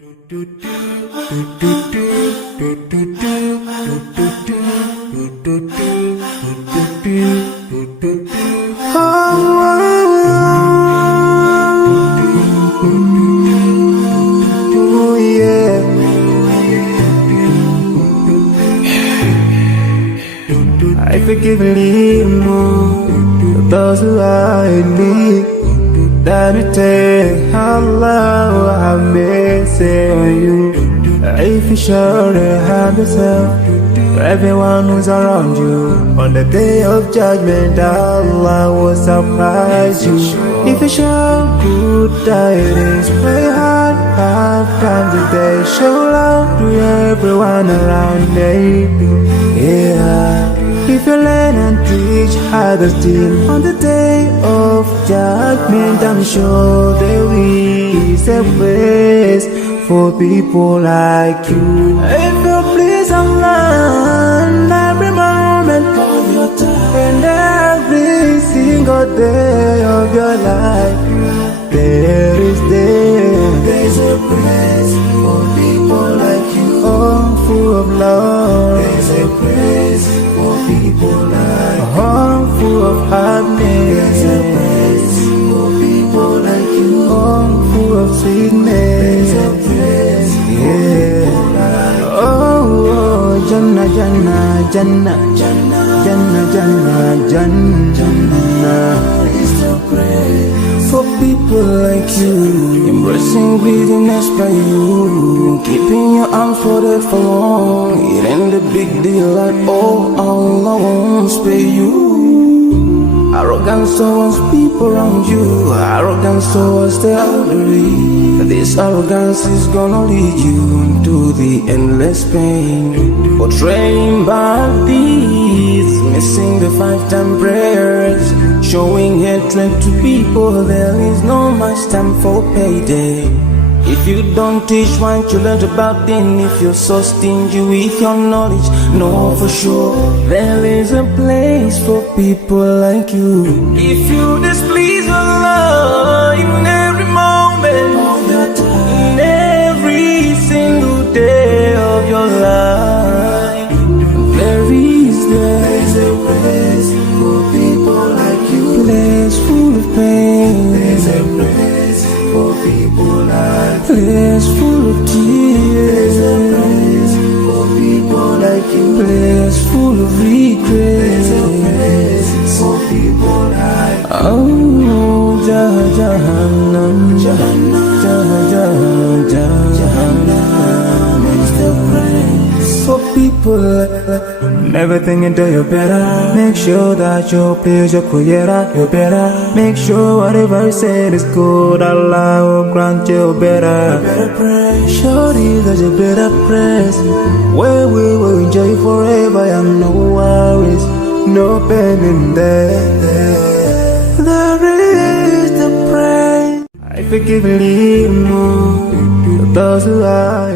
Oh yeah. I forgive and leave more those who are in need. That you take how low I may say on you. If you sure they have yourself for everyone who's around you. On the day of judgment, Allah will surprise you. If you show good tidings, pray hard 5 times a day. Show love to everyone around you. Yeah. If you learn and teach others still on the day of judgment, I'm sure there is a place for people like you. If you please Allah every moment of your time and every single day of your life, there's a place for people like you. Oh, full of love. There's a place for people like you. Oh, full of happiness. There's a place for people like you. Oh, full of sweetness. There's a place for people like you. Oh, Jannah, Jannah, Jannah, Jannah, Jannah, Jannah, Jannah is the place for people like you. Embracing greediness by you, keeping your arms folded for long. It ain't a big deal like, oh, Allah won't spare you. Arrogance towards people around you, arrogance towards the elderly. This arrogance is gonna lead you into the endless pain. Portraying bad deeds, missing the 5-time prayers, showing hatred to people. There is no much time for payday. If you don't teach what you learned about then, if you're so stingy with your knowledge, know for sure there is a place for people like you. If you displease Allah in every moment of your time, in every single day of your life, there is a place for people like you. Place full of pain. There's a place for people like you. Place full of tears. There's a place for people like you. Place full of regret. There's a place for people like you. Oh, Jahannam, Jahannam, Jahannam is the place for people like you. Never thinking till you're better. Make sure that you please your creator. You're better. Make sure whatever you said is good. Allah will grant you better. Better praise. Surely there's a better place where we will enjoy forever and no worries, no pain in there. There is the praise. I forgive and leave more those who are